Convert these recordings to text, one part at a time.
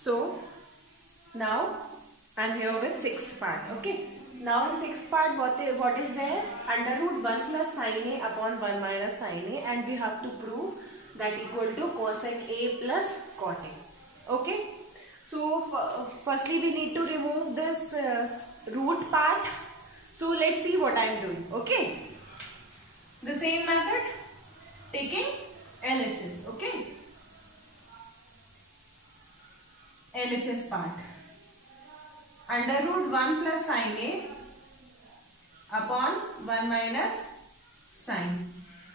So now I'm here with sixth part. Okay. Now in sixth part, what is there? Under root 1 plus sin A upon 1 minus sin A, and we have to prove that equal to cosec A plus cot A. Okay. So firstly we need to remove this root part. So let's see what I am doing. Okay. The same method, taking LHS. Okay. LHS part. Under root 1 plus sin A upon 1 minus sin.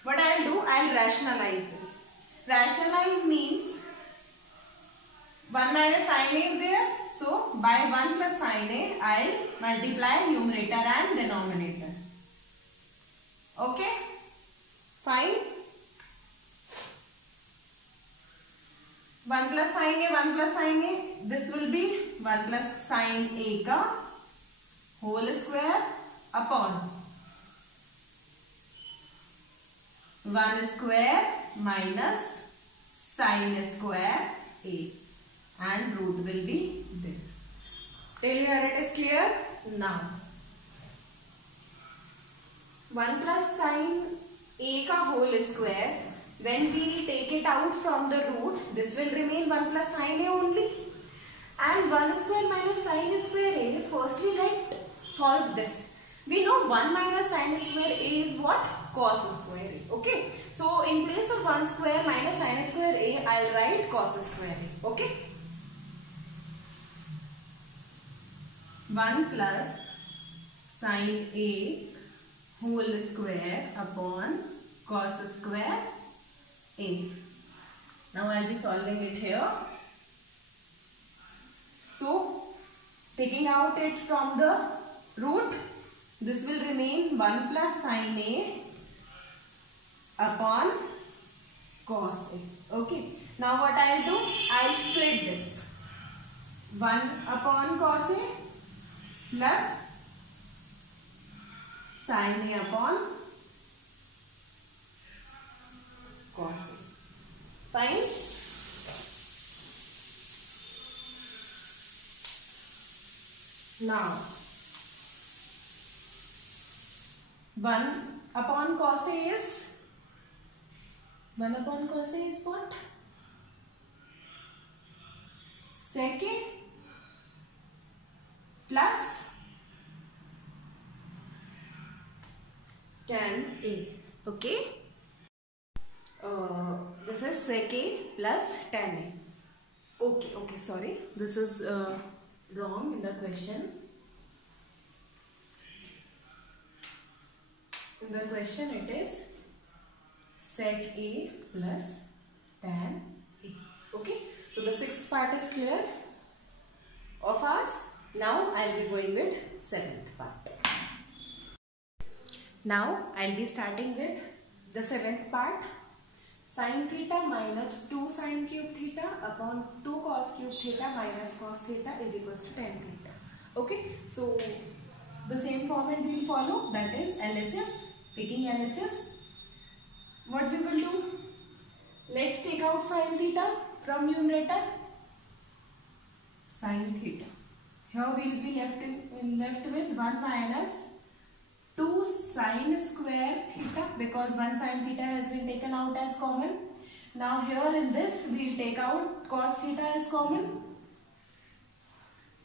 What I will do, I will rationalize this. Rationalize means 1 minus sin A is there. So by 1 plus sin A, I will multiply numerator and denominator. Okay. Fine. 1 plus sin A, 1 plus sin A. This will be 1 plus sin A ka whole square upon 1 square minus sin square A, and root will be this. Till here it is clear? Now 1 plus sin A ka whole square, when we take it out from the root, this will remain 1 plus sin A only. And 1 square minus sin square A, firstly let's solve this. We know 1 minus sin square A is what? Cos square A. Okay. So in place of 1 square minus sin square A, I will write cos square A. Okay. 1 plus sin A whole square upon cos square A. Now I will be solving it here. So taking out it from the root, this will remain 1 plus sin A upon cos A. Okay. Now what I will do, I will split this. 1 upon cos A plus sin A upon cos A. Fine. Now 1 upon cos A is what? Sec A plus tan A. Okay. This is sec A plus tan A. Okay, sorry. This is wrong in the question. In the question it is sec A plus tan A. Okay. So the sixth part is clear of ours. Now I will be going with seventh part. Now I will be starting with the seventh part. Sin theta minus 2 sin cube theta upon 2 cos cube theta minus cos theta is equals to tan theta. Okay. So the same format we will follow, that is LHS. Taking LHS, what we will do? Let's take out sin theta from numerator. Sin theta. Here we will be left with 1 minus 2 sin square theta, because 1 sin theta has been taken out as common. Now here in this we will take out cos theta as common.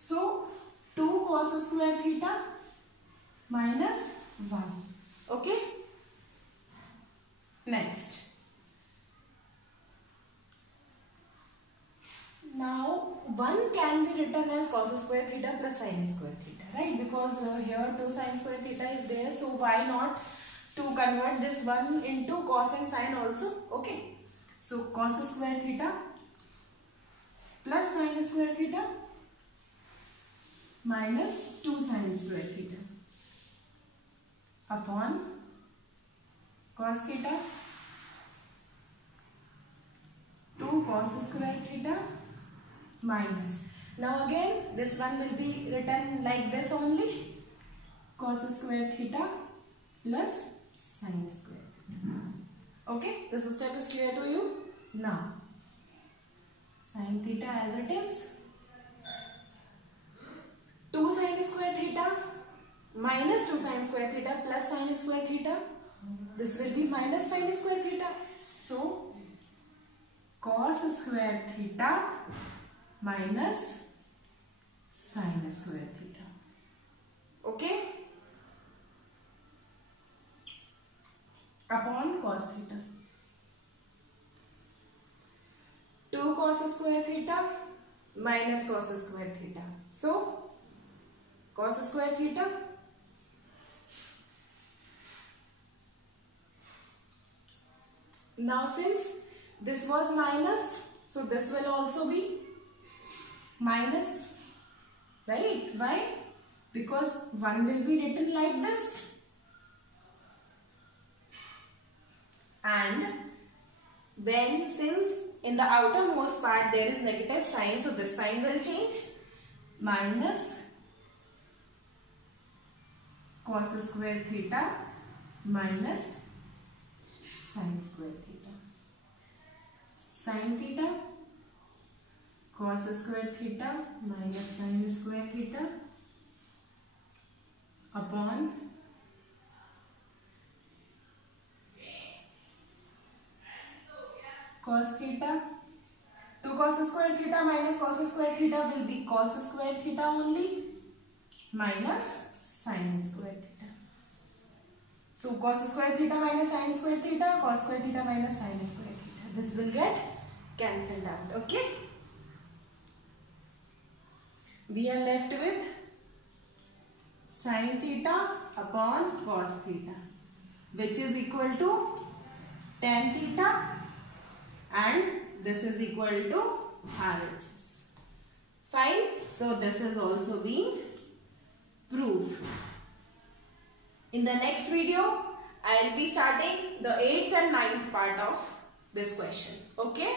So 2 cos square theta minus 1. Okay. Next. Now 1 can be written as cos square theta plus sin square theta, right? Because here 2 sin square theta is there, so why not to convert this 1 into cos and sin also? Okay. So cos square theta plus sin square theta minus 2 sin square theta upon cos theta 2 cos square theta minus. Now again this one will be written like this only, cos square theta plus sin square theta. Okay, this step is clear to you. Now sin theta as it is minus 2 sin square theta plus sin square theta. This will be minus sin square theta. So cos square theta minus sin square theta. Okay? Upon cos theta. 2 cos square theta minus cos square theta. So cos square theta now, since this was minus, so this will also be minus, right? Why? Because 1 will be written like this, and when, since in the outermost part there is negative sign, so this sign will change. Minus cos square theta minus sin square theta. Sin theta cos square theta minus sin square theta upon cos theta. 2 cos square theta minus cos square theta will be cos square theta only minus sin square theta. So cos square theta minus sin square theta, cos square theta minus sin square theta. This will get cancelled out. Okay? We are left with sin theta upon cos theta, which is equal to tan theta, and this is equal to RHS. Fine. So this is also being proved. In the next video, I will be starting the 8th and 9th part of this question. Okay.